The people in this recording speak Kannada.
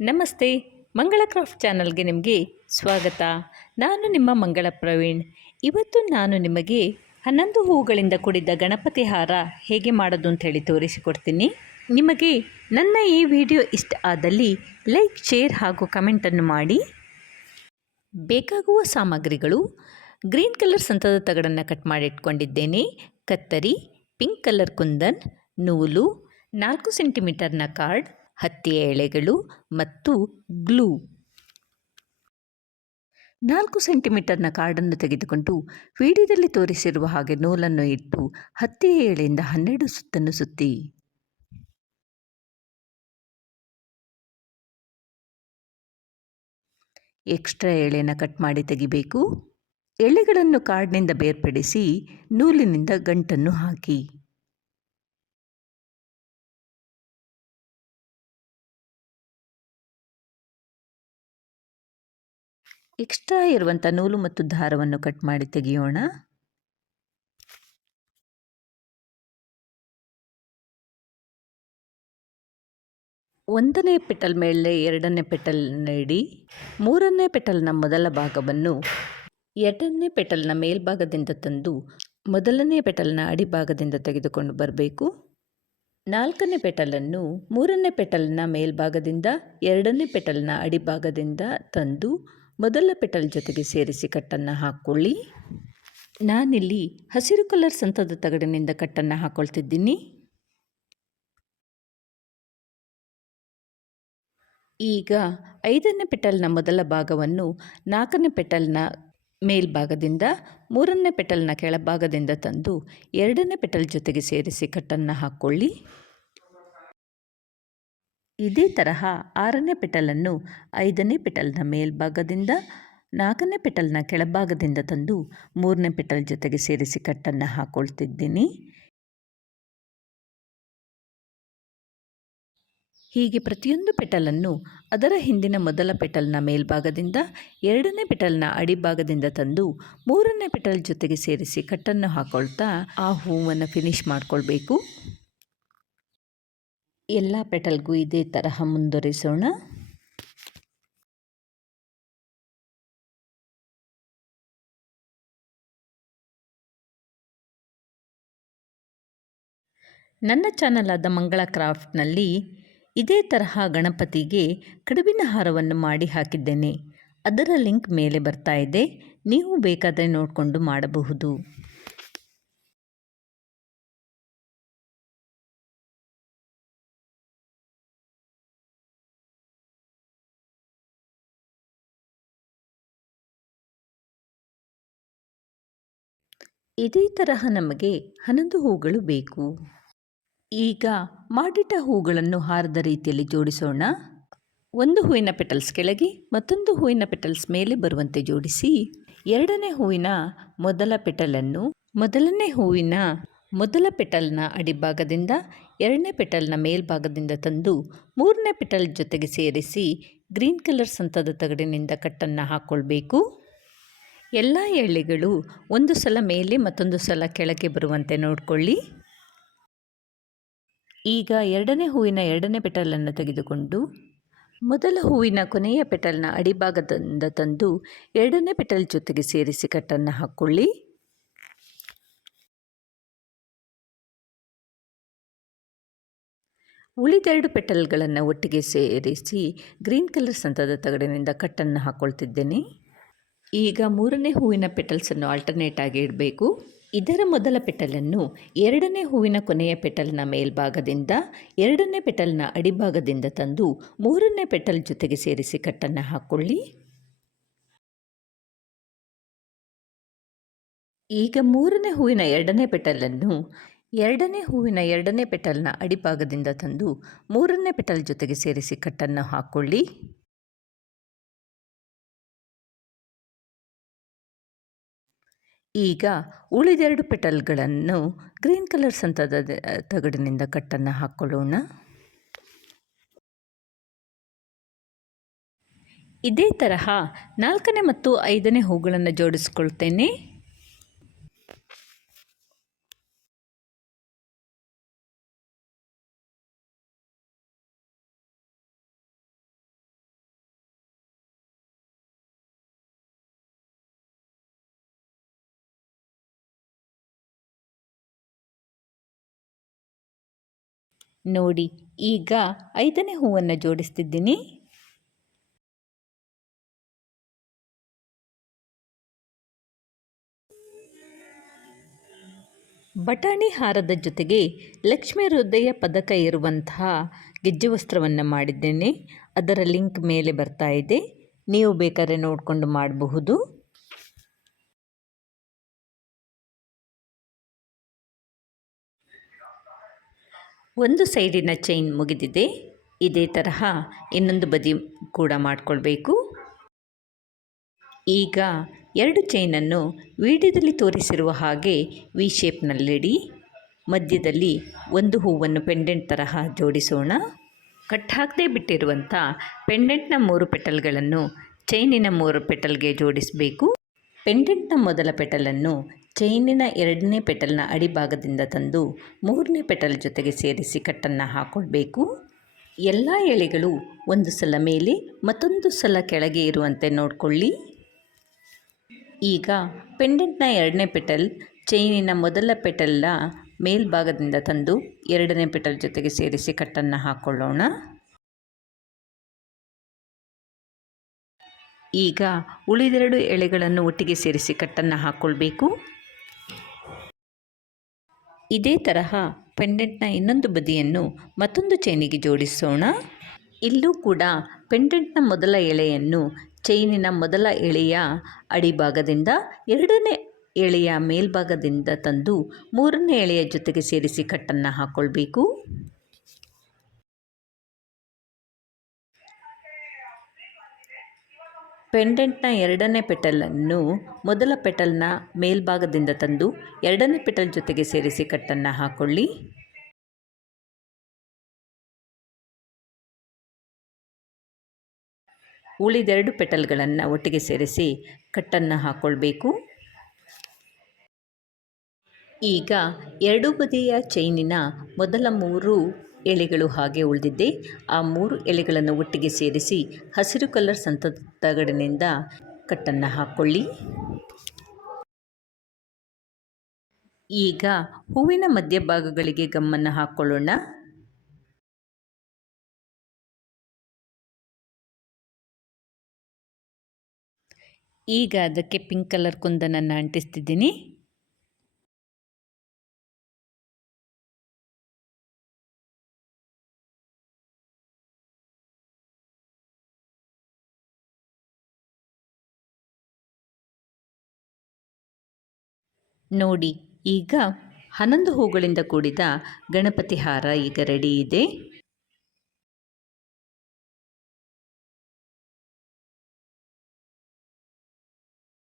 ನಮಸ್ತೆ, ಮಂಗಳ ಕ್ರಾಫ್ಟ್ ಚಾನಲ್ಗೆ ನಿಮಗೆ ಸ್ವಾಗತ. ನಾನು ನಿಮ್ಮ ಮಂಗಳ ಪ್ರವೀಣ್. ಇವತ್ತು ನಾನು ನಿಮಗೆ 11 ಹೂಗಳಿಂದ ಕೂಡಿದ ಗಣಪತಿ ಹಾರ ಹೇಗೆ ಮಾಡೋದು ಅಂತ ಹೇಳಿ ತೋರಿಸಿಕೊಡ್ತೀನಿ. ನಿಮಗೆ ನನ್ನ ಈ ವಿಡಿಯೋ ಇಷ್ಟ ಆದಲ್ಲಿ ಲೈಕ್, ಶೇರ್ ಹಾಗೂ ಕಮೆಂಟನ್ನು ಮಾಡಿ. ಬೇಕಾಗುವ ಸಾಮಗ್ರಿಗಳು: ಗ್ರೀನ್ ಕಲರ್ ಸಂತದ ತಗಡನ್ನು ಕಟ್ ಮಾಡಿ ಇಟ್ಕೊಂಡಿದ್ದೇನೆ, ಕತ್ತರಿ, ಪಿಂಕ್ ಕಲರ್ ಕುಂದನ್, ನೂಲು, 4 ಸೆಂಟಿಮೀಟರ್ನ ಕಾರ್ಡ್, ಹತ್ತಿಯ ಎಳೆಗಳು ಮತ್ತು ಗ್ಲೂ. 4 ಸೆಂಟಿಮೀಟರ್ನ ಕಾರ್ಡನ್ನು ತೆಗೆದುಕೊಂಡು ವಿಡಿಯೋದಲ್ಲಿ ತೋರಿಸಿರುವ ಹಾಗೆ ನೂಲನ್ನು ಇಟ್ಟು ಹತ್ತಿಯ ಎಳೆಯಿಂದ 12 ಸುತ್ತನ್ನು ಸುತ್ತಿ. ಎಕ್ಸ್ಟ್ರಾ ಎಳೆಯನ್ನು ಕಟ್ ಮಾಡಿ ತೆಗಿಬೇಕು. ಎಳೆಗಳನ್ನು ಕಾರ್ಡ್ನಿಂದ ಬೇರ್ಪಡಿಸಿ ನೂಲಿನಿಂದ ಗಂಟನ್ನು ಹಾಕಿ. ಎಕ್ಸ್ಟ್ರಾ ಇರುವಂಥ ನೂಲು ಮತ್ತು ದಾರವನ್ನು ಕಟ್ ಮಾಡಿ ತೆಗೆಯೋಣ. ಒಂದನೇ ಪೆಟಲ್ ಮೇಲೆ ಎರಡನೇ ಪೆಟಲ್ನ ಇಡಿ. ಮೂರನೇ ಪೆಟಲ್ನ ಮೊದಲ ಭಾಗವನ್ನು ಎರಡನೇ ಪೆಟಲ್ನ ಮೇಲ್ಭಾಗದಿಂದ ತಂದು ಮೊದಲನೇ ಪೆಟಲ್ನ ಅಡಿಭಾಗದಿಂದ ತೆಗೆದುಕೊಂಡು ಬರಬೇಕು. ನಾಲ್ಕನೇ ಪೆಟಲನ್ನು ಮೂರನೇ ಪೆಟಲ್ನ ಮೇಲ್ಭಾಗದಿಂದ ಎರಡನೇ ಪೆಟಲ್ನ ಅಡಿಭಾಗದಿಂದ ತಂದು ಮೊದಲ ಪೆಟಲ್ ಜೊತೆಗೆ ಸೇರಿಸಿ ಕಟ್ಟನ್ನು ಹಾಕ್ಕೊಳ್ಳಿ. ನಾನಿಲ್ಲಿ ಹಸಿರು ಕಲರ್ ಸಂತದ ತಗಡಿನಿಂದ ಕಟ್ಟನ್ನು ಹಾಕ್ಕೊಳ್ತಿದ್ದೀನಿ. ಈಗ 5ನೇ ಪೆಟಲ್ನ ಮೊದಲ ಭಾಗವನ್ನು 4ನೇ ಪೆಟಲ್ನ ಮೇಲ್ಭಾಗದಿಂದ 3ನೇ ಪೆಟಲ್ನ ಕೆಳಭಾಗದಿಂದ ತಂದು 2ನೇ ಪೆಟಲ್ ಜೊತೆಗೆ ಸೇರಿಸಿ ಕಟ್ಟನ್ನು ಹಾಕ್ಕೊಳ್ಳಿ. ಇದೇ ತರಹ 6ನೇ ಪೆಟಲನ್ನು 5ನೇ ಪೆಟಲ್ನ ಮೇಲ್ಭಾಗದಿಂದ 4ನೇ ಪೆಟಲ್ನ ಕೆಳಭಾಗದಿಂದ ತಂದು 3ನೇ ಪೆಟಲ್ ಜೊತೆಗೆ ಸೇರಿಸಿ ಕಟ್ಟನ್ನು ಹಾಕ್ಕೊಳ್ತಿದ್ದೀನಿ. ಹೀಗೆ ಪ್ರತಿಯೊಂದು ಪೆಟಲನ್ನು ಅದರ ಹಿಂದಿನ ಮೊದಲ ಪೆಟಲ್ನ ಮೇಲ್ಭಾಗದಿಂದ 2ನೇ ಪೆಟಲ್ನ ಅಡಿಭಾಗದಿಂದ ತಂದು 3ನೇ ಪೆಟಲ್ ಜೊತೆಗೆ ಸೇರಿಸಿ ಕಟ್ಟನ್ನು ಹಾಕ್ಕೊಳ್ತಾ ಆ ಹೂವನ್ನು ಫಿನಿಶ್ ಮಾಡಿಕೊಳ್ಬೇಕು. ಎಲ್ಲ ಪೆಟಲ್ಗೂ ಇದೇ ತರಹ ಮುಂದುವರಿಸೋಣ. ನನ್ನ ಚಾನಲ್ ಆದ ಮಂಗಳ ಕ್ರಾಫ್ಟ್ನಲ್ಲಿ ಇದೇ ತರಹ ಗಣಪತಿಗೆ ಕಡುಬಿನ ಹಾರವನ್ನು ಮಾಡಿ ಹಾಕಿದ್ದೇನೆ. ಅದರ ಲಿಂಕ್ ಮೇಲೆ ಬರ್ತಾ ಇದೆ, ನೀವು ಬೇಕಾದರೆ ನೋಡಿಕೊಂಡು ಮಾಡಬಹುದು. ಇದೇ ತರಹ ನಮಗೆ 11 ಹೂಗಳು ಬೇಕು. ಈಗ ಮಾಡಿಟ್ಟ ಹೂಗಳನ್ನು ಹಾರದ ರೀತಿಯಲ್ಲಿ ಜೋಡಿಸೋಣ. ಒಂದು ಹೂವಿನ ಪೆಟಲ್ಸ್ ಕೆಳಗೆ ಮತ್ತೊಂದು ಹೂವಿನ ಪೆಟಲ್ಸ್ ಮೇಲೆ ಬರುವಂತೆ ಜೋಡಿಸಿ, ಎರಡನೇ ಹೂವಿನ ಮೊದಲ ಪೆಟಲನ್ನು ಮೊದಲನೇ ಹೂವಿನ ಮೊದಲ ಪೆಟಲ್ನ ಅಡಿಭಾಗದಿಂದ 2ನೇ ಪೆಟಲ್ನ ಮೇಲ್ಭಾಗದಿಂದ ತಂದು 3ನೇ ಪೆಟಲ್ ಜೊತೆಗೆ ಸೇರಿಸಿ ಗ್ರೀನ್ ಕಲರ್ ಸಂತದ ತಗಡಿನಿಂದ ಕಟ್ಟನ್ನು ಹಾಕ್ಕೊಳ್ಬೇಕು. ಎಲ್ಲ ಎಳೆಗಳು ಒಂದು ಸಲ ಮೇಲೆ ಮತ್ತೊಂದು ಸಲ ಕೆಳಗೆ ಬರುವಂತೆ ನೋಡಿಕೊಳ್ಳಿ. ಈಗ ಎರಡನೇ ಹೂವಿನ 2ನೇ ಪೆಟಲನ್ನು ತೆಗೆದುಕೊಂಡು ಮೊದಲ ಹೂವಿನ ಕೊನೆಯ ಪೆಟಲ್ನ ಅಡಿಭಾಗದಿಂದ ತಂದು 2ನೇ ಪೆಟಲ್ ಜೊತೆಗೆ ಸೇರಿಸಿ ಕಟ್ಟನ್ನು ಹಾಕ್ಕೊಳ್ಳಿ. ಉಳಿದೆರಡು ಪೆಟಲ್ಗಳನ್ನು ಒಟ್ಟಿಗೆ ಸೇರಿಸಿ ಗ್ರೀನ್ ಕಲರ್ ಸಂತದ ತಗಡಿನಿಂದ ಕಟ್ಟನ್ನು ಹಾಕ್ಕೊಳ್ತಿದ್ದೇನೆ. ಈಗ 3ನೇ ಹೂವಿನ ಪೆಟಲ್ಸನ್ನು ಆಲ್ಟರ್ನೇಟ್ ಆಗಿ ಇಡಬೇಕು. ಇದರ ಮೊದಲ ಪೆಟಲನ್ನು 2ನೇ ಹೂವಿನ ಕೊನೆಯ ಪೆಟಲ್ನ ಮೇಲ್ಭಾಗದಿಂದ 2ನೇ ಪೆಟಲ್ನ ಅಡಿಭಾಗದಿಂದ ತಂದು 3ನೇ ಪೆಟಲ್ ಜೊತೆಗೆ ಸೇರಿಸಿ ಕಟ್ಟನ್ನು ಹಾಕ್ಕೊಳ್ಳಿ. ಈಗ 3ನೇ ಹೂವಿನ 2ನೇ ಪೆಟಲನ್ನು 2ನೇ ಹೂವಿನ 2ನೇ ಪೆಟಲ್ನ ಅಡಿಭಾಗದಿಂದ ತಂದು 3ನೇ ಪೆಟಲ್ ಜೊತೆಗೆ ಸೇರಿಸಿ ಕಟ್ಟನ್ನು ಹಾಕ್ಕೊಳ್ಳಿ. ಈಗ ಉಳಿದೆರಡು ಪೆಟಲ್ಗಳನ್ನು ಗ್ರೀನ್ ಕಲರ್ ಸಂತದ ತಗಡಿನಿಂದ ಕಟ್ಟನ್ನು ಹಾಕ್ಕೊಳ್ಳೋಣ. ಇದೇ ತರಹ 4ನೇ ಮತ್ತು 5ನೇ ಹೂಗಳನ್ನು ಜೋಡಿಸ್ಕೊಳ್ತೇನೆ. ನೋಡಿ, ಈಗ 5ನೇ ಹೂವನ್ನು ಜೋಡಿಸ್ತಿದ್ದೀನಿ. ಬಟಾಣಿ ಹಾರದ ಜೊತೆಗೆ ಲಕ್ಷ್ಮೀ ಹೃದಯ ಪದಕ ಇರುವಂತಹ ಗೆಜ್ಜೆ ವಸ್ತ್ರವನ್ನು ಮಾಡಿದ್ದೇನೆ. ಅದರ ಲಿಂಕ್ ಮೇಲೆ ಬರ್ತಾ ಇದೆ, ನೀವು ಬೇಕಾದ್ರೆ ನೋಡಿಕೊಂಡು ಮಾಡಬಹುದು. ಒಂದು ಸೈಡಿನ ಚೈನ್ ಮುಗಿದಿದೆ. ಇದೇ ತರಹ ಇನ್ನೊಂದು ಬದಿ ಕೂಡ ಮಾಡಿಕೊಳ್ಬೇಕು. ಈಗ 2 ಚೈನನ್ನು ವಿಡಿಯೋದಲ್ಲಿ ತೋರಿಸಿರುವ ಹಾಗೆ ವಿ ಶೇಪ್ನಲ್ಲಿಡಿ. ಮಧ್ಯದಲ್ಲಿ ಒಂದು ಹೂವನ್ನು ಪೆಂಡೆಂಟ್ ತರಹ ಜೋಡಿಸೋಣ. ಕಟ್ ಹಾಕದೆ ಬಿಟ್ಟಿರುವಂಥ ಪೆಂಡೆಂಟ್ನ 3 ಪೆಟಲ್ಗಳನ್ನು ಚೈನಿನ 3 ಪೆಟಲ್ಗೆ ಜೋಡಿಸಬೇಕು. ಪೆಂಡೆಂಟ್ನ ಮೊದಲ ಪೆಟಲನ್ನು ಚೈನಿನ 2ನೇ ಪೆಟಲ್ನ ಅಡಿಭಾಗದಿಂದ ತಂದು 3ನೇ ಪೆಟಲ್ ಜೊತೆಗೆ ಸೇರಿಸಿ ಕಟ್ಟನ್ನು ಹಾಕ್ಕೊಳ್ಬೇಕು. ಎಲ್ಲ ಎಳೆಗಳು ಒಂದು ಸಲ ಮೇಲೆ ಮತ್ತೊಂದು ಸಲ ಕೆಳಗೆ ಇರುವಂತೆ ನೋಡಿಕೊಳ್ಳಿ. ಈಗ ಪೆಂಡೆಂಟ್ನ 2ನೇ ಪೆಟಲ್ ಚೈನಿನ ಮೊದಲ ಪೆಟಲ್ನ ಮೇಲ್ಭಾಗದಿಂದ ತಂದು 2ನೇ ಪೆಟಲ್ ಜೊತೆಗೆ ಸೇರಿಸಿ ಕಟ್ಟನ್ನು ಹಾಕ್ಕೊಳ್ಳೋಣ. ಈಗ ಉಳಿದೆರಡು ಎಳೆಗಳನ್ನು ಒಟ್ಟಿಗೆ ಸೇರಿಸಿ ಕಟ್ಟನ್ನು ಹಾಕ್ಕೊಳ್ಬೇಕು. ಇದೇ ತರಹ ಪೆಂಡೆಂಟ್ನ ಇನ್ನೊಂದು ಬದಿಯನ್ನು ಮತ್ತೊಂದು ಚೈನಿಗೆ ಜೋಡಿಸೋಣ. ಇಲ್ಲೂ ಕೂಡ ಪೆಂಡೆಂಟ್ನ ಮೊದಲ ಎಳೆಯನ್ನು ಚೈನಿನ ಮೊದಲ ಎಳೆಯ ಅಡಿಭಾಗದಿಂದ 2ನೇ ಎಳೆಯ ಮೇಲ್ಭಾಗದಿಂದ ತಂದು 3ನೇ ಎಳೆಯ ಜೊತೆಗೆ ಸೇರಿಸಿ ಕಟ್ಟನ್ನು ಹಾಕ್ಕೊಳ್ಬೇಕು. ಪೆಂಡೆಂಟ್ನ 2ನೇ ಪೆಟಲನ್ನು ಮೊದಲ ಪೆಟಲ್ನ ಮೇಲ್ಭಾಗದಿಂದ ತಂದು 2ನೇ ಪೆಟಲ್ ಜೊತೆಗೆ ಸೇರಿಸಿ ಕಟ್ಟನ್ನು ಹಾಕ್ಕೊಳ್ಳಿ. ಉಳಿದೆರಡು ಪೆಟಲ್ಗಳನ್ನು ಒಟ್ಟಿಗೆ ಸೇರಿಸಿ ಕಟ್ಟನ್ನು ಹಾಕ್ಕೊಳ್ಬೇಕು. ಈಗ 2 ಬದಿಯ ಚೈನಿನ ಮೊದಲ 3 ಎಳೆಗಳು ಹಾಗೆ ಉಳಿದಿದ್ದೆ. ಆ 3 ಎಳೆಗಳನ್ನು ಒಟ್ಟಿಗೆ ಸೇರಿಸಿ ಹಸಿರು ಕಲರ್ ತಗಡಿನಿಂದ ಕಟ್ಟನ್ನು ಹಾಕ್ಕೊಳ್ಳಿ. ಈಗ ಹೂವಿನ ಮಧ್ಯಭಾಗಗಳಿಗೆ ಗಮ್ಮನ್ನು ಹಾಕ್ಕೊಳ್ಳೋಣ. ಈಗ ಅದಕ್ಕೆ ಪಿಂಕ್ ಕಲರ್ ಕುಂದನನ್ನು ಅಂಟಿಸ್ತಿದ್ದೀನಿ. ನೋಡಿ, ಈಗ 11 ಹೂಗಳಿಂದ ಕೂಡಿದ ಗಣಪತಿ ಹಾರ ಈಗ ರೆಡಿ ಇದೆ.